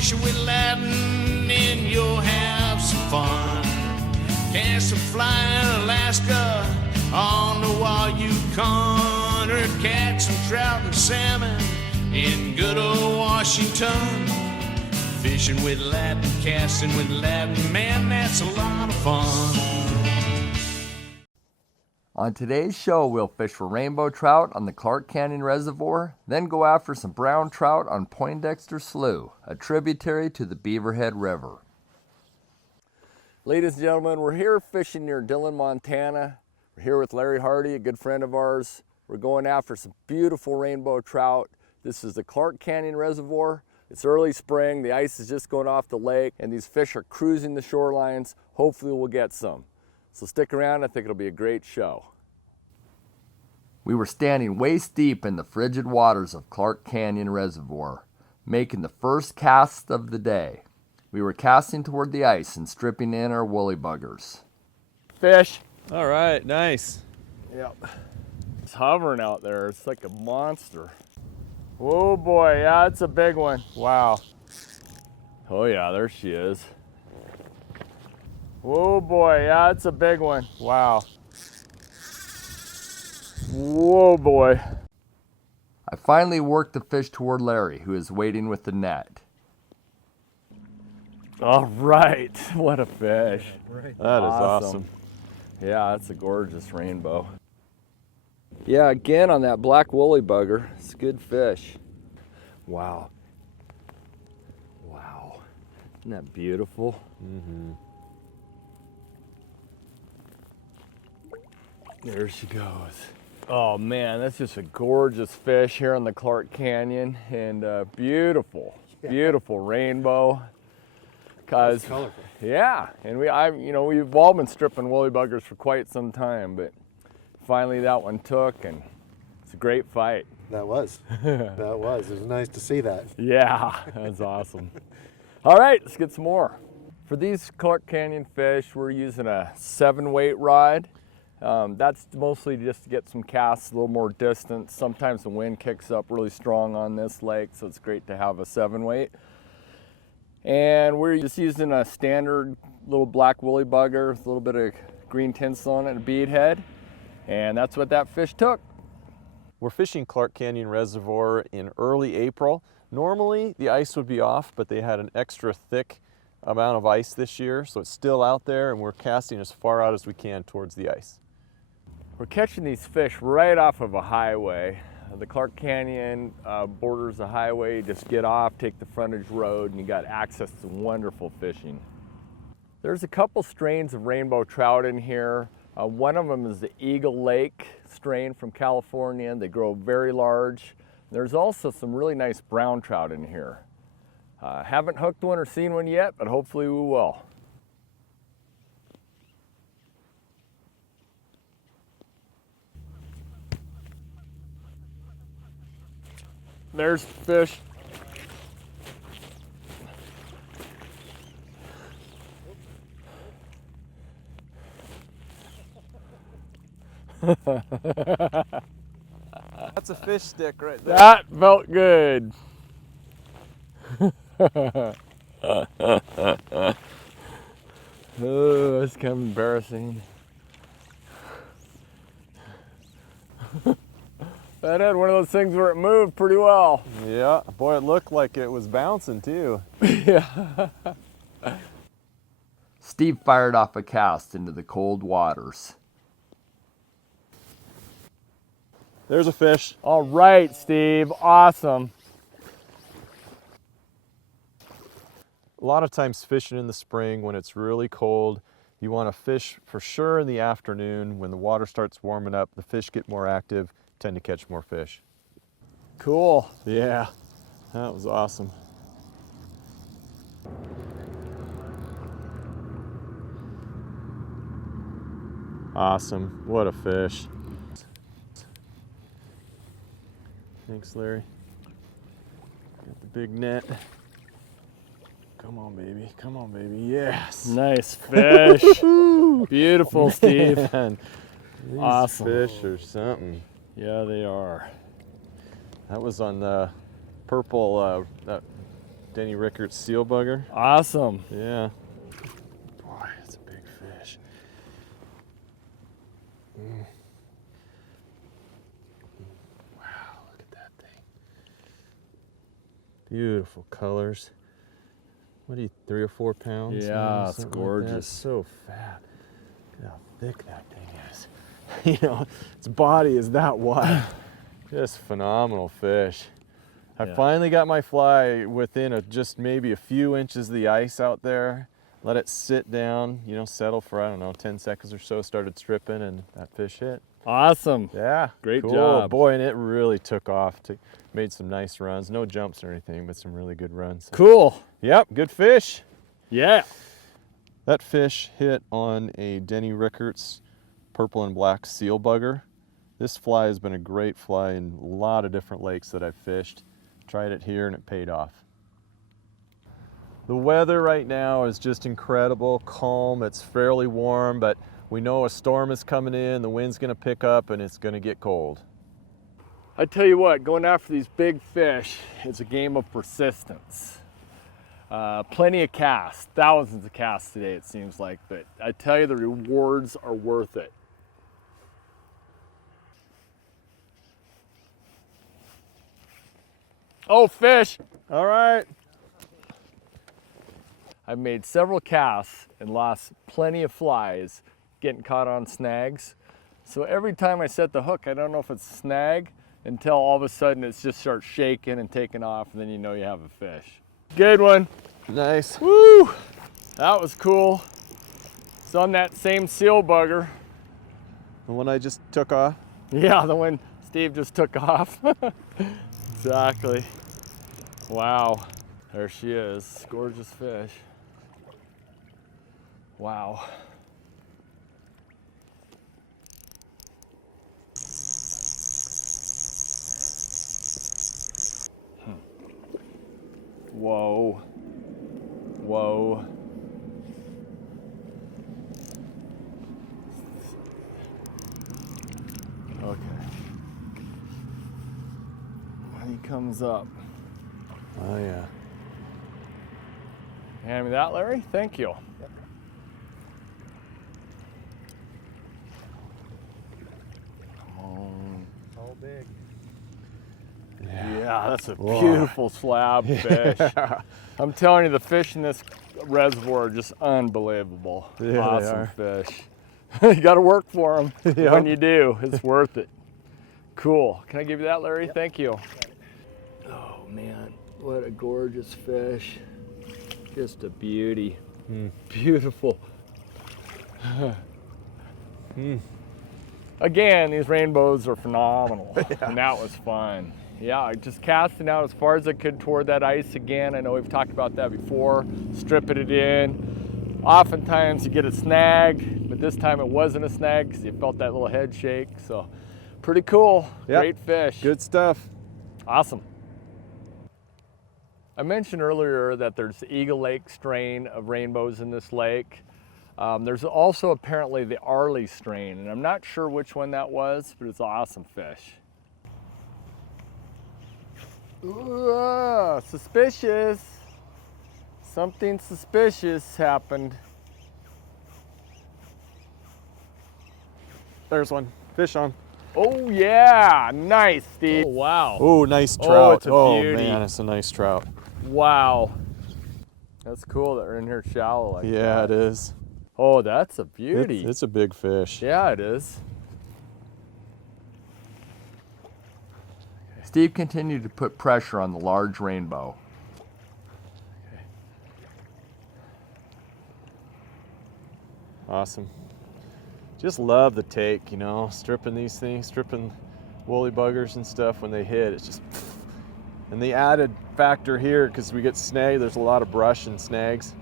fishing with Ladin and you'll have some fun. Cast a fly in Alaska on the Wild Yukon, or catch some trout and salmon in good old Washington. Fishing with Ladin, casting with Ladin, man, that's a lot of fun. On today's show, we'll fish for rainbow trout on the Clark Canyon Reservoir, then go after some brown trout on Poindexter Slough, a tributary to the Beaverhead River. Ladies and gentlemen, we're here fishing near Dillon, Montana. We're here with Larry Hardy, a good friend of ours. We're going after some beautiful rainbow trout. This is the Clark Canyon Reservoir. It's early spring, the ice is just going off the lake, and these fish are cruising the shorelines. Hopefully we'll get some. So stick around, I think it'll be a great show. We were standing waist deep in the frigid waters of Clark Canyon Reservoir, making the first cast of the day. We were casting toward the ice and stripping in our woolly buggers. Fish. All right, nice. Yep. It's hovering out there. It's like a monster. Oh boy, yeah, it's a big one. Wow. Oh yeah, there she is. Oh boy, yeah, it's a big one. Wow. Whoa boy. I finally worked the fish toward Larry, who is waiting with the net. All right, what a fish. That is awesome. Yeah, that's a gorgeous rainbow. Yeah, again on that black woolly bugger. It's a good fish. Wow. Wow. Isn't that beautiful? Mm-hmm. There she goes. Oh man, that's just a gorgeous fish here on the Clark Canyon, and beautiful, beautiful rainbow. Cause colorful. Yeah, and we've all been stripping woolly buggers for quite some time, but finally that one took, and it's a great fight. That was. That was. It was nice to see that. Yeah, that's awesome. All right, let's get some more. For these Clark Canyon fish, we're using a 7-weight rod. That's mostly just to get some casts a little more distance. Sometimes the wind kicks up really strong on this lake, so it's great to have a 7-weight. And we're just using a standard little black woolly bugger with a little bit of green tinsel on it and a bead head. And that's what that fish took. We're fishing Clark Canyon Reservoir in early April. Normally the ice would be off, but they had an extra thick amount of ice this year, so it's still out there, and we're casting as far out as we can towards the ice. We're catching these fish right off of a highway. The Clark Canyon borders a highway. You just get off, take the frontage road, and you got access to wonderful fishing. There's a couple strains of rainbow trout in here. One of them is the Eagle Lake strain from California. They grow very large. There's also some really nice brown trout in here. Haven't hooked one or seen one yet, but hopefully we will. There's fish. That's a fish stick right there. That felt good. Oh, that's kind of embarrassing. That had one of those things where it moved pretty well. Yeah, boy, it looked like it was bouncing too. Yeah. Steve fired off a cast into the cold waters. There's a fish. All right, Steve, awesome. A lot of times fishing in the spring when it's really cold, you want to fish for sure in the afternoon. When the water starts warming up, the fish get more active, tend to catch more fish. Cool. Yeah, that was awesome. Awesome, what a fish. Thanks, Larry. Got the big net. Come on, baby. Come on, baby. Yes. Nice fish. Beautiful, Steve. Man, these awesome. fish are something. Yeah, they are. That was on the purple, that Denny Rickards seal bugger. Awesome. Yeah. Boy, that's a big fish. Wow, look at that thing. Beautiful colors. What are you, 3 or 4 pounds? Yeah, it's Something like that. gorgeous. So fat. Look at how thick that thing is. You know, its body is that wide. Just phenomenal fish. I Yeah. finally got my fly within just maybe a few inches of the ice out there. Let it sit down, you know, settle for, I don't know, 10 seconds or so, started stripping, and that fish hit. Awesome. Yeah. Great cool. job. Boy, and it really took off. Made some nice runs. No jumps or anything, but some really good runs. Cool. Yep, good fish. Yeah. That fish hit on a Denny Rickards purple and black seal bugger. This fly has been a great fly in a lot of different lakes that I've fished. Tried it here and it paid off. The weather right now is just incredible, calm. It's fairly warm, but we know a storm is coming in, the wind's gonna pick up, and it's gonna get cold. I tell you what, going after these big fish, it's a game of persistence. Plenty of casts, thousands of casts today it seems like, but I tell you the rewards are worth it. Oh, fish! All right. I've made several casts and lost plenty of flies getting caught on snags. So every time I set the hook, I don't know if it's a snag until all of a sudden it just starts shaking and taking off, and then you know you have a fish. Good one. Nice. Woo! That was cool. It's on that same seal bugger. The one I just took off. Yeah, the one Steve just took off. Exactly. Wow. There she is. Gorgeous fish. Wow. Whoa. Whoa. Okay. He comes up. Oh yeah. Hand me that, Larry? Thank you. Come on. All big. Yeah, that's a Whoa. beautiful slab fish. I'm telling you, the fish in this reservoir are just unbelievable. Yeah, they Awesome are. fish. You got to work for them. Yep. When you do, it's worth it. Cool. Can I give you that, Larry? Yep. Thank you. Oh man, what a gorgeous fish. Just a beauty. Beautiful. Again, these rainbows are phenomenal. And that was fun. Yeah, I just casting out as far as I could toward that ice again. I know we've talked about that before, stripping it in. Oftentimes you get a snag, but this time it wasn't a snag because you felt that little head shake. So pretty cool. Yep. Great fish. Good stuff. Awesome. I mentioned earlier that there's the Eagle Lake strain of rainbows in this lake. There's also apparently the Arley strain, and I'm not sure which one that was, but it's an awesome fish. Ooh, suspicious. Something suspicious happened. There's one. Fish on. Oh yeah, nice, Steve. Oh, wow. Oh, nice Oh, trout. it's a beauty. Man, it's a nice trout. Wow. That's cool that we're in here shallow like that. Yeah, it is. Oh, that's a beauty. It's a big fish. Yeah, it is. Steve continued to put pressure on the large rainbow. Okay. Awesome. Just love the take, you know, stripping these things, stripping woolly buggers and stuff when they hit. It's just, and the added factor here, because we get snagged, there's a lot of brush and snags,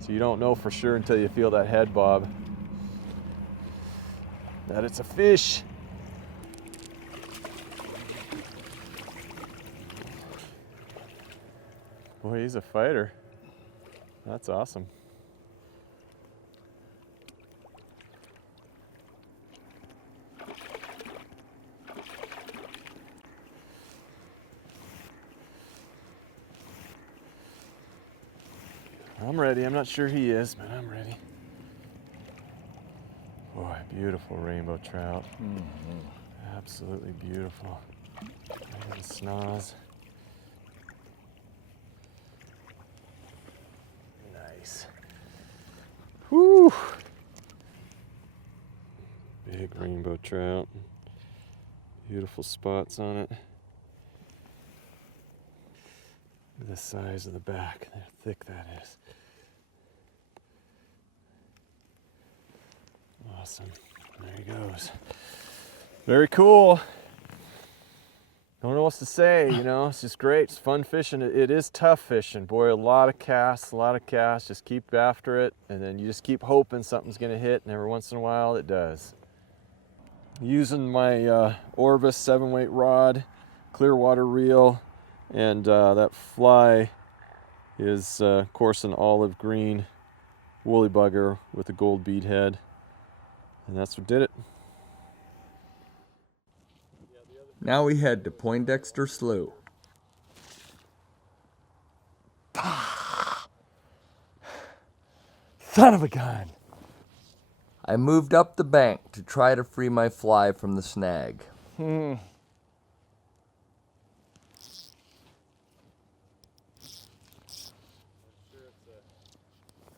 so you don't know for sure until you feel that head bob that it's a fish. Boy, he's a fighter. That's awesome. I'm ready. I'm not sure he is, but I'm ready. Boy, beautiful rainbow trout. Absolutely beautiful. Look at the schnoz. Nice. Whew. Big rainbow trout. Beautiful spots on it. Look at the size of the back, how thick that is. Awesome. There he goes. Very cool. Don't know what to say, you know, it's just great. It's fun fishing. It is tough fishing. Boy, a lot of casts. Just keep after it, and then you just keep hoping something's gonna hit, and every once in a while it does. Using my Orvis 7-weight rod, clear water reel, and that fly is, of course, an olive green woolly bugger with a gold bead head. And that's what did it. Now we head to Poindexter Slough. Son of a gun. I moved up the bank to try to free my fly from the snag.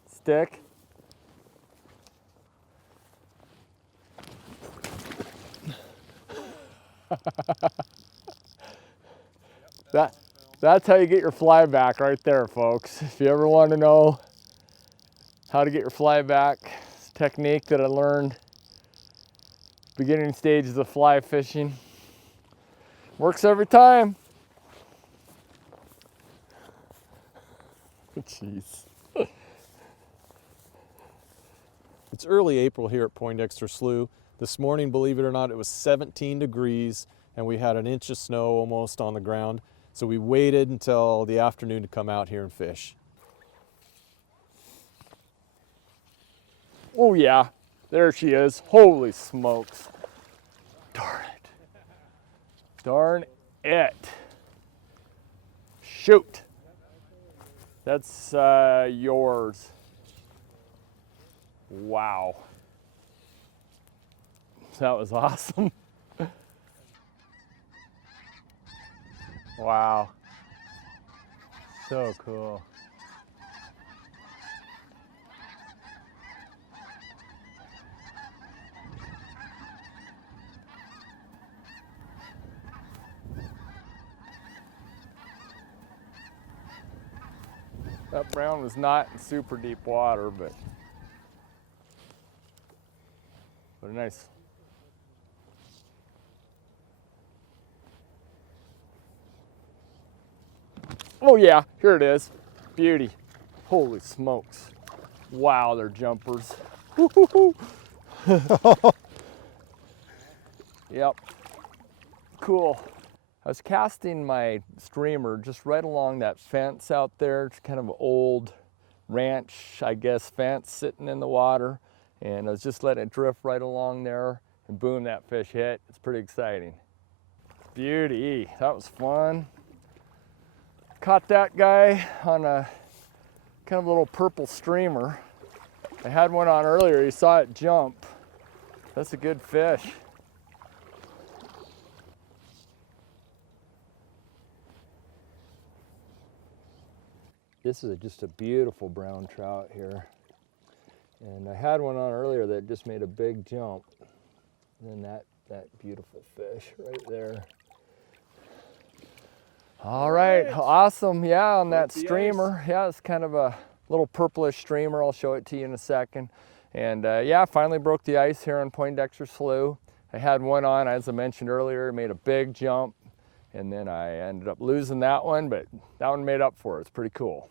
Stick. That's how you get your fly back right there, folks. If you ever want to know how to get your fly back, it's a technique that I learned beginning stages of fly fishing. Works every time. Jeez. It's early April here at Poindexter Slough. This morning, believe it or not, it was 17 degrees and we had an inch of snow almost on the ground. So we waited until the afternoon to come out here and fish. Oh yeah, there she is. Holy smokes. Darn it. Darn it. Shoot. That's yours. Wow. That was awesome. Wow. So cool. That brown was not in super deep water, but a nice. Oh yeah, here it is. Beauty. Holy smokes. Wow, they're jumpers. Yep. Cool. I was casting my streamer just right along that fence out there. It's kind of an old ranch, I guess, fence sitting in the water. And I was just letting it drift right along there, and boom, that fish hit. It's pretty exciting. Beauty, that was fun. Caught that guy on a kind of little purple streamer. I had one on earlier, you saw it jump. That's a good fish. This is just a beautiful brown trout here. And I had one on earlier that just made a big jump. And then that beautiful fish right there. All right, awesome. Yeah, on that streamer. Yeah, it's kind of a little purplish streamer. I'll show it to you in a second. And yeah, finally broke the ice here on Poindexter Slough. I had one on, as I mentioned earlier, made a big jump. And then I ended up losing that one, but that one made up for it. It's pretty cool.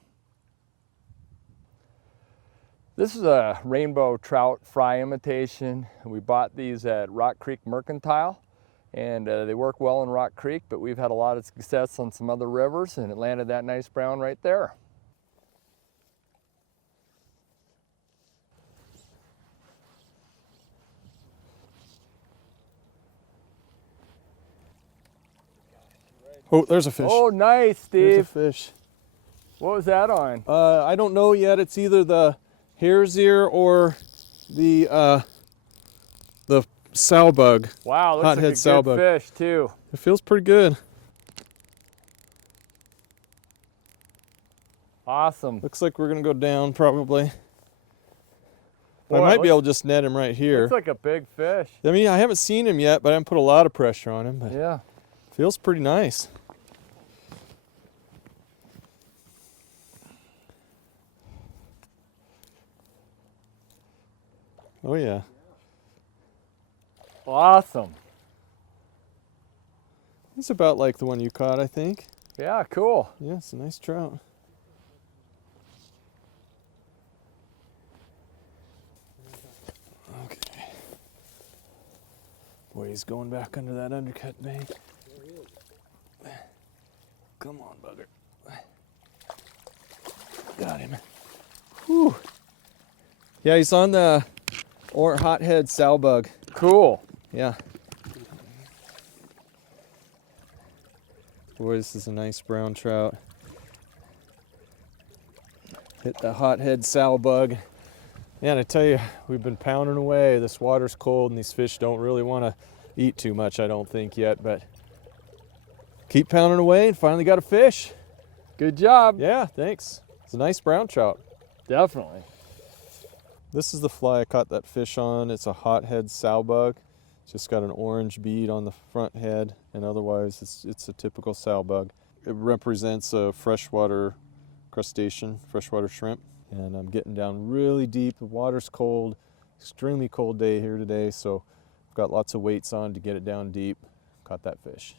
This is a rainbow trout fry imitation. We bought these at Rock Creek Mercantile, and they work well in Rock Creek, but we've had a lot of success on some other rivers, and it landed that nice brown right there. Oh, there's a fish. Oh, nice, Steve. There's a fish. What was that on? I don't know yet. It's either the hare's ear or the sow bug. Wow, looks Hothead like a sow good bug. fish too. It feels pretty good. Awesome. Looks like we're gonna go down probably. Boy, I might it be able to just net him right here. Looks like a big fish. I mean, I haven't seen him yet, but I haven't put a lot of pressure on him. But Yeah. feels pretty nice. Oh yeah. Awesome. It's about like the one you caught, I think. Yeah, cool. Yeah, it's a nice trout. Okay. Boy, he's going back under that undercut bank. Come on, bugger. Got him. Whew. Yeah, he's on the hothead sow bug. Cool. Yeah. Boy, this is a nice brown trout. Hit the hothead sow bug. Yeah, and I tell you, we've been pounding away. This water's cold and these fish don't really want to eat too much, I don't think yet, but keep pounding away and finally got a fish. Good job. Yeah, thanks. It's a nice brown trout. Definitely. This is the fly I caught that fish on. It's a hothead sow bug. It's just got an orange bead on the front head, and otherwise it's a typical sow bug. It represents a freshwater crustacean, freshwater shrimp. And I'm getting down really deep. The water's cold, extremely cold day here today, so I've got lots of weights on to get it down deep. Caught that fish.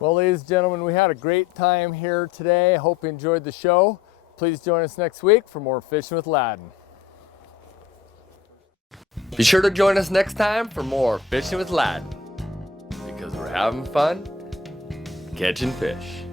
Well, ladies and gentlemen, we had a great time here today. I hope you enjoyed the show. Please join us next week for more Fishing with Ladin. Be sure to join us next time for more Fishing with Ladin, because we're having fun catching fish.